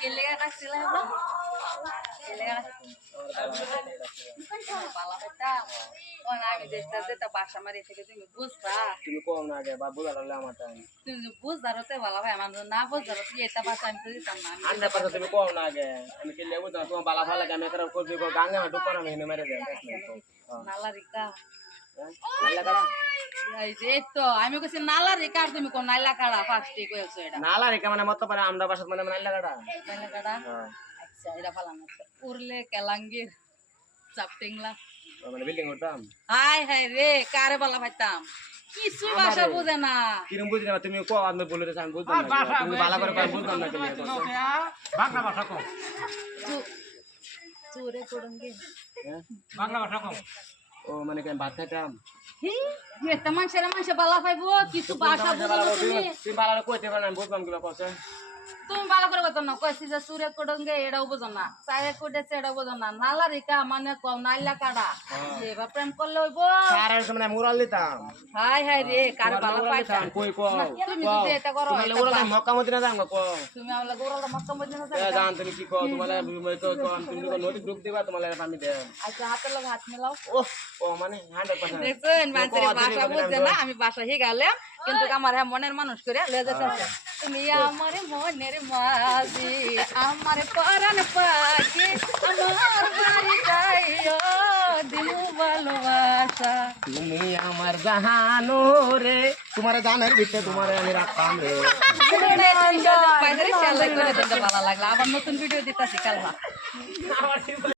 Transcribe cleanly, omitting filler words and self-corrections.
কেলে রাখছিল হলো কেলে পালা বেটা কোন আমি দেখতাছে তা বাসা মারি থেকে তুমি বুঝবা তুমি কম না আগে বা বুঝা লাগলে আমার টাইম তুমি বুঝদারতে ভালো ভাই আমার না বুঝদারতে এটা বাসা আমি তো দিতাম না আন্ডা পাতা তুমি কম না আগে আমি কি লেবু দাও তোমার বালা ফালা আমি খারাপ করবি গো গাঙ্গা মে ডুব না মেনে মেরে দেন নালা রিকা নালা কাড়া এই যে তো আমি কইছি নালা রিকা আর তুমি কোন নালা কাড়া ফার্স্টে কইছো এটা নালা রেখা মানে মত পারে আমরা বাসাত মানে নালা কাড়া নালা কাড়া আচ্ছা এটা ফালানো উরলে কেলাঙ্গির চাপটিংলা মানে বিল্ডিং করতাম হাই হাই রে কারে বলা ভাইতাম কিছু ভাষা বুঝে না কিরম বুঝি না তুমি কো আমি বলে রে আমি বুঝতাম না তুমি বালা করে পাই বুঝতাম না তুমি বাংলা ভাষা কম চুরে কোডঙ্গে বাংলা ভাষা কম ও মানে কেন ভাত খাইতাম হি এটা মানুষ বালা পাইবো কিছু ভাষা বুঝে না তুমি বালা কইতে পারে না বুঝতাম কিবা কইছে তুমি ভালো করে বলতো না কইছি যে সুরে কোডঙ্গে এটাও বুঝো না চায়ে কোডেছে এটাও বুঝো না নালা রিকা মানে কও নাইলা কাড়া এবার প্রেম করলে হইবো সারার সময় মুরাল দিতাম হাই হাই রে কার ভালো পাইতাম কই কো তুমি যদি এটা করো তুমি ওরা মক্কা মদিনা যাও কো তুমি আমলা গোরাল মক্কা মদিনা এ জান তুমি কি কো তোমার তো তুমি কো নদী ডুব দিবা তোমার পানি দে আচ্ছা হাতে লগ হাত মেলাও ও মানে 100% দেখছেন মানুষের ভাষা বুঝছে না আমি ভাষা শিখালাম কিন্তু আমার মনের মানুষ করে লয়ে যেতেছে তুমি আমার মনের মাঝি আমার পরাণ পাখি আমার বাড়ি যাইও দিমু ভালোবাসা তুমি আমার জাহানো রে তোমার জানের ভিতরে তোমার আমি রাখতাম রে ভালো লাগলো আবার নতুন ভিডিও দিতেছি কাল